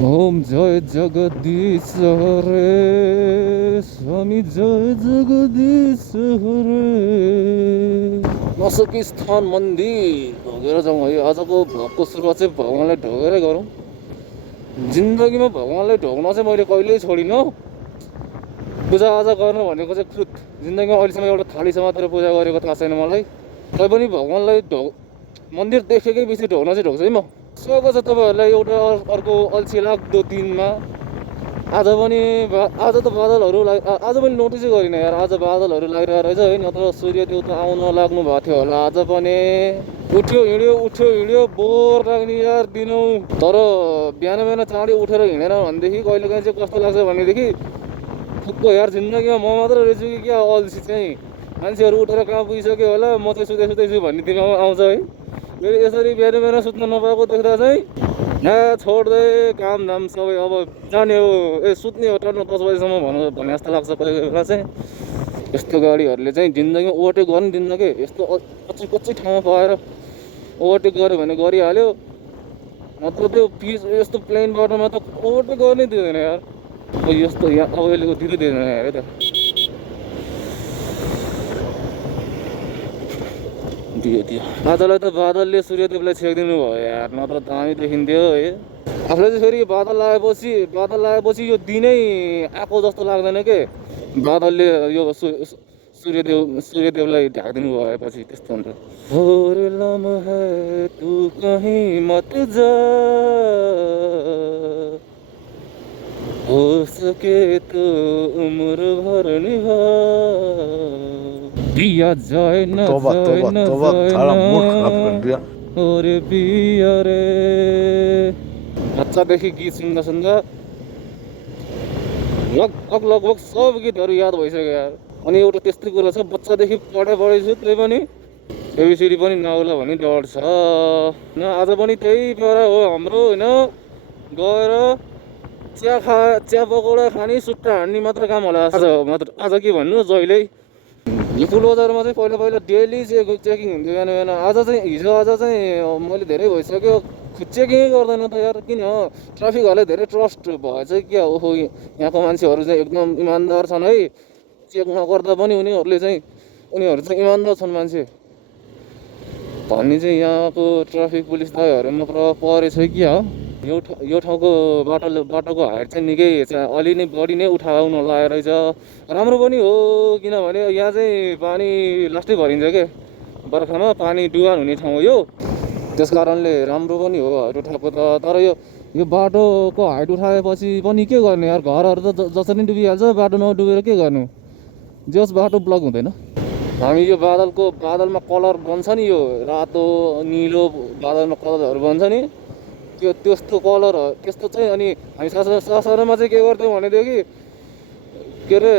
ओम जय जगदीश हरे स्वामी जय जगदीश हरे नसकी स्थान मन्दिर ढोगेर जाउँ है। आजको भ्लगको सुरुवात चाहिँ भगवानलाई ढोगेरै गरौँ। जिन्दगीमा भगवानलाई ढोग्न चाहिँ मैले कहिल्यै छोडिनँ। पूजाआजा गर्नु भनेको चाहिँ खुद जिन्दगीमा अहिलेसम्म एउटा थालीसम्म मात्र पूजा गरेको थाहा छैन मलाई। तैपनि भगवानलाई मन्दिर देखेकै पछि ढोग्न चाहिँ ढोग्छु है म। स्वागत छ तपाईँहरूलाई एउटा अर्को अल्छी लाग्दो दिनमा। आज त बादलहरू आज पनि नोटिसै गरिनँ यार, आज बादलहरू लागिरहेको रहेछ है, नत्र सूर्य देउता आउन लाग्नु भएको थियो होला आज पनि। उठ्यो हिँड्यो बोर लाग्ने यार दिनौ। तर बिहान चाँडै उठेर हिँडेन भनेदेखि कहिलेकाहीँ चाहिँ कस्तो लाग्छ भनेदेखि फुक्को यार, जिन्दगीमा म मात्र रहेछु कि क्या अल्छी चाहिँ। मान्छेहरू उठेर कहाँ पुगिसक्यो होला, म चाहिँ सुत्दैछु भन्ने दिनमा आउँछ है। फेरि यसरी बिहान सुत्न नपाएको देख्दा चाहिँ छोड्दै काम धाम सबै अब जाने हो, सुत्ने हो टर्न 10 बजीसम्म भने जस्तो लाग्छ कोही बेला चाहिँ। यस्तो गाडीहरूले चाहिँ जिन्दगीमा ओभरटेक गर्नु दिन्न के। यस्तो कच्ची ठाउँमा पाएर ओभरटेक गऱ्यो भने गरिहाल्यो, नत्र त्यो यस्तो प्लेन बाटोमा त ओभरटेक गर्नै दिँदैन यार। यस्तो यहाँ अहिलेको दिँदैन यार त। दियो आजलाई त बादलले सूर्यदेवलाई छेकिदिनु भयो यार, नत्र दामी देखिन्थ्यो है। आफूलाई चाहिँ फेरि बादल लागेपछि यो दिनै आएको जस्तो लाग्दैन के। बादलले यो सूर्यदेवलाई ढाकिदिनु भएपछि त्यस्तो हुन्छ। होरे लम्हे तू कहीं मत जा, हो सके तो उम्र भर निभा, बिया जाए न जाए न जाए ओरे बिया रे। बच्चादेखि गीत सुन्दा लगभग सब गीतहरू याद भइसक्यो यार। अनि एउटा त्यस्तै कुरा छ, बच्चादेखि पढेछु त्यही पनि एबिसिडी पनि नआउला भन्ने डर छ न। आज पनि त्यही पारा हो हाम्रो होइन, गएर चिया पकौडा खाने सुट्टा हान्ने मात्र काम होला आज के भन्नु जहिल्यै। यो पुलबजारमा चाहिँ पहिला डेली चेकिङ हुन्थ्यो बिहान। आज चाहिँ मैले धेरै भइसक्यो चेकिङै गर्दैन त यार। किन ट्राफिकहरूलाई धेरै ट्रस्ट भएछ क्या। ओहो यहाँको मान्छेहरू चाहिँ एकदम इमान्दार छन् है, चेक नगर्दा पनि उनीहरू चाहिँ इमान्दार छन् मान्छे भन्ने चाहिँ यहाँको ट्राफिक पुलिस दाइहरूमा परेछ क्या हो। यो ठाउँको बाटोको हाइट चाहिँ निकै अलि नै बढी नै उठाउन लागेको रहेछ। राम्रो पनि हो, किनभने यहाँ चाहिँ पानी लास्टै भरिन्छ के। बर्खामा पानी डुबान हुने ठाउँ हो यो, त्यस कारणले राम्रो पनि हो हाइट उठाएको त। तर यो बाटोको हाइट उठाएपछि पनि के गर्ने यार, घरहरू त जसरी डुबिहाल्छ, बाटो नडुबेर के गर्नु। जस बाटो ब्लक हुँदैन। हामी यो बादलमा कलर बन्छ नि, यो रातो निलो बादलमा कलरहरू बन्छ नि, त्यस्तो कलर त्यस्तो चाहिँ। अनि हामी सासारामा चाहिँ के गर्थ्यौँ भनेदेखि के अरे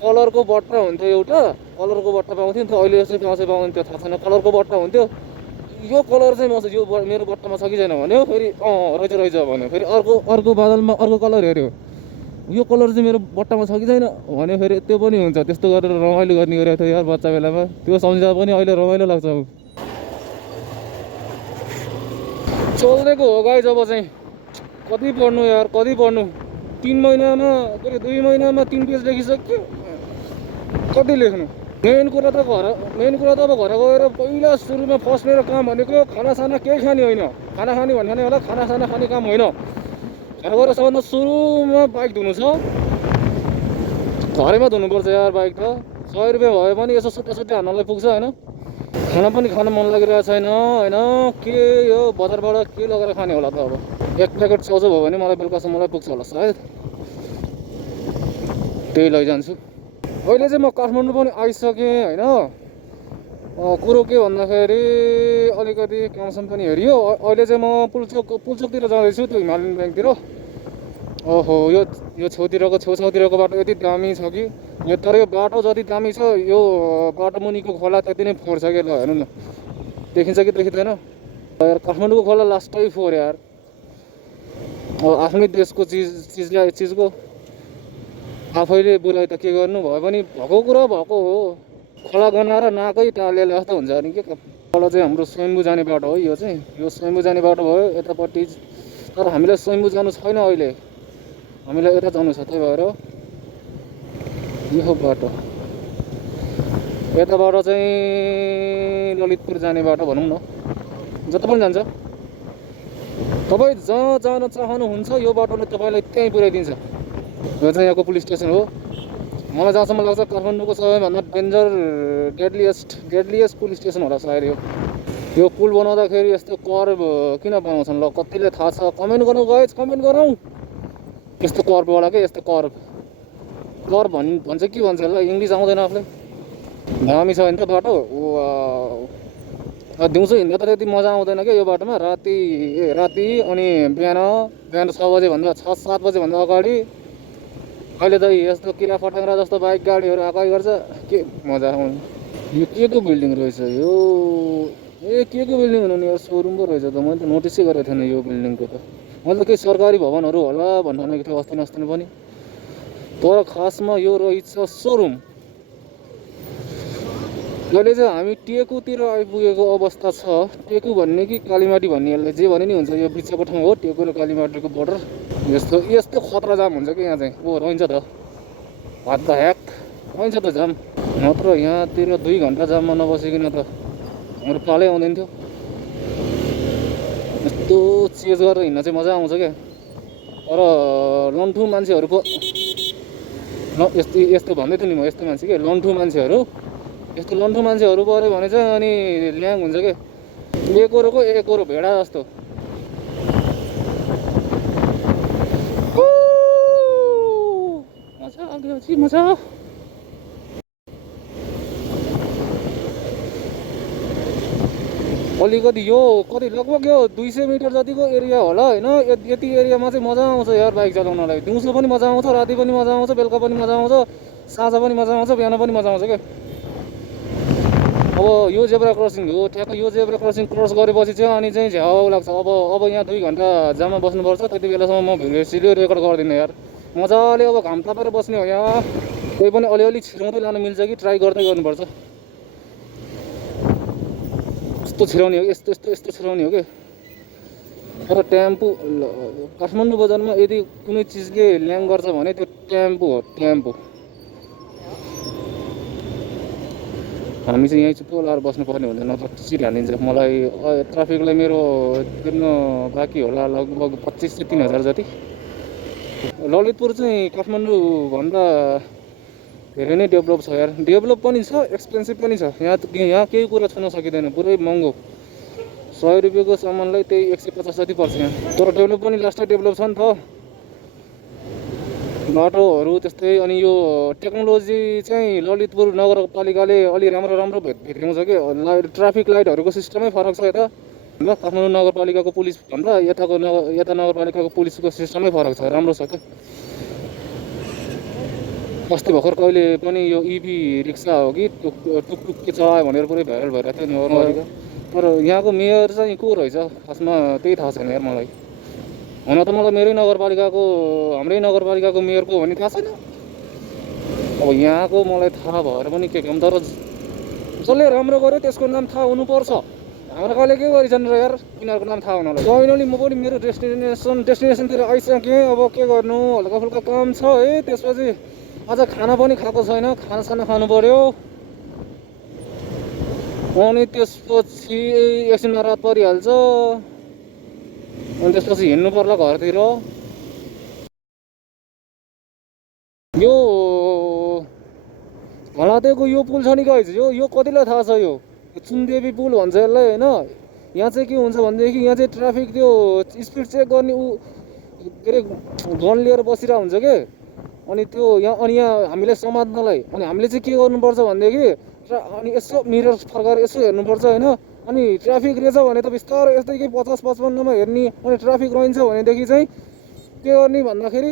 कलरको बट्टा हुन्थ्यो, एउटा कलरको बट्टा पाउँथ्यो नि त। अहिले यस्तो पाउँथ्यो थाहा छैन, कलरको बट्टा हुन्थ्यो। यो कलर चाहिँ यो मेरो बट्टामा छ कि छैन भन्यो, फेरि रहेछ भन्यो, फेरि अर्को बादलमा अर्को कलर हेऱ्यो, यो कलर चाहिँ मेरो बट्टामा छ कि छैन भन्यो, फेरि त्यो पनि हुन्छ। त्यस्तो गरेर रमाइलो गर्ने गरेको थियो यार बच्चा बेलामा। त्यो सम्झिँदा पनि अहिले रमाइलो लाग्छ। चल्दिएको हो गाई जब चाहिँ कति पढ्नु यार, कति पढ्नु। 2 महिनामा 3 पेज लेखिसक्यो, कति लेख्नु। मेन कुरा त अब घर गएर पहिला सुरुमा फर्स्ट मेरो काम भनेको खानासाना केही खाने होइन। खाना खाने भन्ने होला, खानासाना खाने काम होइन। घर गएर सबभन्दा सुरुमा बाइक धुनु छ, घरैमा धुनुपर्छ यार बाइक त। 100 रुपियाँ भए पनि यसो सुत्ता हान्नलाई पुग्छ होइन। खाना पनि खान मन लागिरहेको छैन होइन। के यो बजारबाट के लगेर खाने होला त। अब 1 प्याकेट चाउचाउ भयो भने मलाई बेलुकासम्मलाई पुग्छ होला सायद, त्यही लैजान्छु। अहिले चाहिँ म काठमाडौँ पनि आइसकेँ होइन। कुरो के भन्दाखेरि अलिकति कामसम्म पनि हेरियो। अहिले चाहिँ म पुल्चोकतिर जाँदैछु, त्यो हिमालयन ब्याङ्कतिर। ओहो यो छेउछाउतिरको बाटो यति दामी छ कि। तर यो बाटो जति दामी छ, यो बाटो मुनिको खोला त्यति नै फोहोर छ क्या। ल हेर्नु न, देखिन्छ कि देखिँदैन यार। काठमाडौँको खोला लास्टै फोहोर यार। अब आफ्नै देशको चिजको आफैले बुराइ त के गर्नु। भए पनि भएको कुरा भएको हो। खोला गनाएर नाकै टालेर जस्तो हुन्छ नि के। खोला चाहिँ हाम्रो स्वयम्भू जाने बाटो हो यो चाहिँ। यो स्वयम्भू जाने बाटो भयो। यतापट्टि तर हामीलाई स्वयम्भू जानु छैन अहिले, हामीलाई यता जानु छ। त्यही भएर यो बाटो यताबाट चाहिँ ललितपुर जाने बाटो भनौँ न, जता पनि जान्छ तपाईँ जहाँ जान चाहनुहुन्छ यो बाटोले तपाईँलाई त्यहीँ पुर्याइदिन्छ। यो चाहिँ यहाँको पुलिस स्टेसन हो। मलाई जहाँसम्म लाग्छ काठमाडौँको सबैभन्दा डेन्जर डेडलिएस्ट पुलिस स्टेसन होला सायद यो पुल बनाउँदाखेरि यस्तो कर्भ किन बनाउँछन् ल, कतिले थाहा छ कमेन्ट गरौँ गाइज, कमेन्ट गरौँ। यस्तो कर्भवाला के, यस्तो कर्भ भन्छ के भन्छ ल, इङ्ग्लिस आउँदैन आफूलाई। दामी छ नि त बाटो। दिउँसो हिँड्दा त त्यति मजा आउँदैन क्या यो बाटोमा। राति अनि बिहान 6 बजेभन्दा 6-7 बजेभन्दा अगाडि अहिले त यस्तो किरा फटाङ्ग्रा जस्तो बाइक गाडीहरू आएकै गर्छ, के मजा आउने। यो के को बिल्डिङ रहेछ यो, के को बिल्डिङ हुनु नि, सोरुम पो रहेछ त। मैले त नोटिसै गरेको थिएन यो बिल्डिङको त। मैले त केही सरकारी भवनहरू होला भनेको थियो अस्ति नस्ति पनि, तर खासमा यो रहेछ सोरुम। अहिले चाहिँ हामी टेकुतिर आइपुगेको अवस्था छ। टेकु भन्ने कि कालीमाटी भन्ने, यसलाई जे भने नि हुन्छ, यो बिचको ठाउँ हो टेकु र कालीमाटीको बोर्डर। यस्तो खतरा जाम हुन्छ कि यहाँ चाहिँ, रहन्छ त हात त ह्याक रहन्छ त जाम। नत्र यहाँतिर 2 घन्टा जाममा नबसिकन त हाम्रो पालै आउँदैन थियो। यस्तो चेज गरेर हिँड्न चाहिँ मजा आउँछ क्या। तर लन्ठु मान्छेहरूको यस्तो भन्दै थिएँ नि म, यस्तो मान्छे के लन्ठु मान्छेहरू, यस्तो लन्ठु मान्छेहरू पऱ्यो भने चाहिँ अनि ल्याङ हुन्छ क्या, एकोरो भेडा जस्तो। मजा आउँछ मजा। अलिकति यो कति लगभग यो 200 मिटर जतिको एरिया होला होइन। यति एरियामा चाहिँ मजा आउँछ यार बाइक चलाउनलाई। दिउँसो पनि मजा आउँछ, राति पनि मजा आउँछ, बेलुका पनि मजा आउँछ, साँझ पनि मजा आउँछ, बिहान पनि मजा आउँछ क्या। अब यो जेब्रा क्रसिङ हो, ठ्याक्क यो जेब्रा क्रसिङ क्रस गरेपछि चाहिँ अनि चाहिँ झ्याउ लाग्छ। अब यहाँ 2 घन्टा जाममा बस्नुपर्छ, त्यति बेलासम्म म भिडियो रेकर्ड गर्दिनँ यार। मजाले अब घाम तापेर बस्ने हो यहाँ। कोही पनि अलिअलि छिराउँदै लानु मिल्छ कि ट्राई गर्दै गर्नुपर्छ। यस्तो छिराउने हो, यस्तो छिराउने हो कि। तर टेम्पो काठमाडौँ बजारमा यदि कुनै चिजले ल्याङ गर्छ भने त्यो टेम्पो हो, टेम्पो। हामी चाहिँ यहीँ चुप्प लाएर बस्नुपर्ने हुँदैन, नत्र चिट हानिदिन्छ। मलाई ट्राफिकलाई मेरो तिर्न बाँकी होला लगभग 25 से 3000 जति। ललितपुर चाहिँ काठमाडौँभन्दा धेरै नै डेभलप छ यार। डेभलप पनि छ, एक्सपेन्सिभ पनि छ। यहाँ केही कुरा छुन सकिँदैन, पुरै महँगो। 100 रुपियाँको सामानलाई त्यही 150 जति पर्छ यहाँ। तर डेभलप पनि लास्टै डेभलप छ नि त, बाटोहरू त्यस्तै। अनि यो टेक्नोलोजी चाहिँ ललितपुर नगरपालिकाले अलि राम्रो भेट्याउँछ कि। ट्राफिक लाइटहरूको सिस्टमै फरक छ यता ल, काठमाडौँ नगरपालिकाको पुलिस भन्दा यता नगरपालिकाको पुलिसको सिस्टमै फरक छ, राम्रो छ क्या। अस्ति भर्खर कहिले पनि यो इभी रिक्सा हो कि टुकटुक के चलायो भनेर पुरै भाइरल भइरहेको थियो नगरपालिका। तर यहाँको मेयर चाहिँ को रहेछ खासमा त्यही थाहा छैन यार मलाई। हुन त मलाई हाम्रै नगरपालिकाको मेयर को भन्ने थाहा छैन। अब यहाँको मलाई थाहा भएर पनि के काम, तर जसले राम्रो गर्यो त्यसको नाम थाहा हुनुपर्छ। हाम्रो कहिले के गरिछन् र यार यिनीहरूको नाम थाहा हुनलाई। फाइनली म पनि मेरो डेस्टिनेसनतिर आइसकेँ। अब के गर्नु, हल्का फुल्का काम छ है। त्यसपछि आज खाना पनि खाएको छैन, खाना खानु पर्यो। अनि त्यसपछि एकछिनमा रात परिहाल्छ, अनि त्यसपछि हिँड्नु पर्ला घरतिर। यो हलादेको यो पुल छ नि गाइज, यो कतिलाई थाहा छ? यो चुनदेवी पुल भन्छ यसलाई होइन। यहाँ चाहिँ के हुन्छ भनेदेखि यहाँ चाहिँ ट्राफिक त्यो स्पिड चेक गर्ने के अरे गन लिएर बसिरहेको हुन्छ कि। अनि यहाँ हामीलाई समात्नलाई अनि हामीले चाहिँ के गर्नुपर्छ भनेदेखि अनि यसो मिरर फर्काएर यसो हेर्नुपर्छ होइन। अनि ट्राफिक रहेछ भने त बिस्तारो यस्तै कि 50-55मा हेर्ने। अनि ट्राफिक रहन्छ भनेदेखि चाहिँ के गर्ने भन्दाखेरि,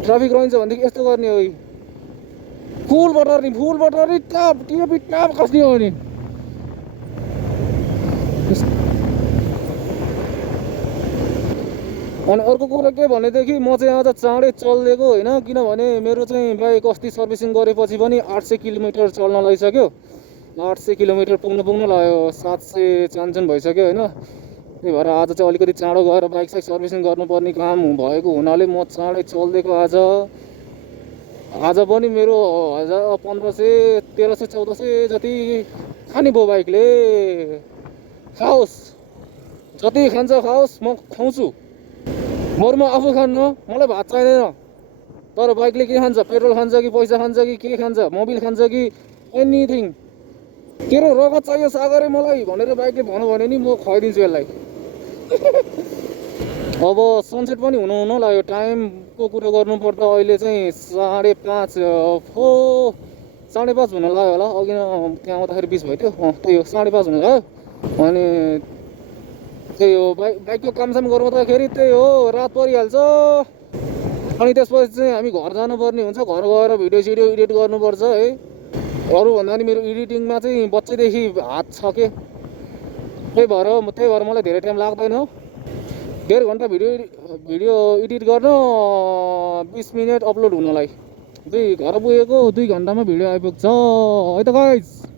ट्राफिक रहन्छ भनेदेखि यस्तो गर्ने हो, फुल बटर्ने ट्याप खस्ने हो नि। अनि अर्को कुरा के भनेदेखि म चाहिँ आज चाँडै चलिदिएको होइन, किनभने मेरो चाहिँ बाइक अस्ति सर्भिसिङ गरेपछि पनि 800 किलोमिटर चल्न लागिसक्यो। 800 किलोमिटर पुग्न लाग्यो, 700 चान्चुन भइसक्यो होइन। त्यही भएर आज चाहिँ अलिकति चाँडो गएर बाइक साइक सर्भिसिङ गर्नुपर्ने काम भएको हुनाले म चाँडै चल्दिएको आज पनि मेरो 1500 1300 1400 जति खाने भयो बाइकले। खाओस् जति खान्छ खाओस्, म खुवाउँछु। बरु म आफू खान्न, मलाई भात चाहिँदैन। तर बाइकले के खान्छ? पेट्रोल खान्छ कि पैसा खान्छ कि के खान्छ? मोबिल खान्छ कि एनिथिङ। के रो रगत चाहियो सागरै मलाई भनेर बाइकले भन्यो भने नि म खुवाइदिन्छु यसलाई। अब सनसेट पनि हुन लाग्यो। टाइमको कुरो गर्नुपर्दा अहिले चाहिँ 5:30 हो, 5:30 हुन लाग्यो होला। अघि त्यहाँ आउँदाखेरि 20 भयो थियो। त्यही हो 5:30 हुन लाग्यो। अनि त्यही हो बाइकको कामसाम गर्नुपर्दाखेरि त्यही हो, रात परिहाल्छ। अनि त्यसपछि चाहिँ हामी घर जानुपर्ने हुन्छ। घर गएर भिडियो सिडियो एडिट गर्नुपर्छ है। अरूभन्दा नि मेरो एडिटिङमा चाहिँ बच्चैदेखि हात छ के। त्यही भएर मलाई धेरै टाइम लाग्दैन। 1.5 घन्टा भिडियो एडिट गर्न, 20 मिनट अपलोड हुनलाई। घर पुगेको 2 घन्टामा भिडियो आइपुग्छ है त गाइस।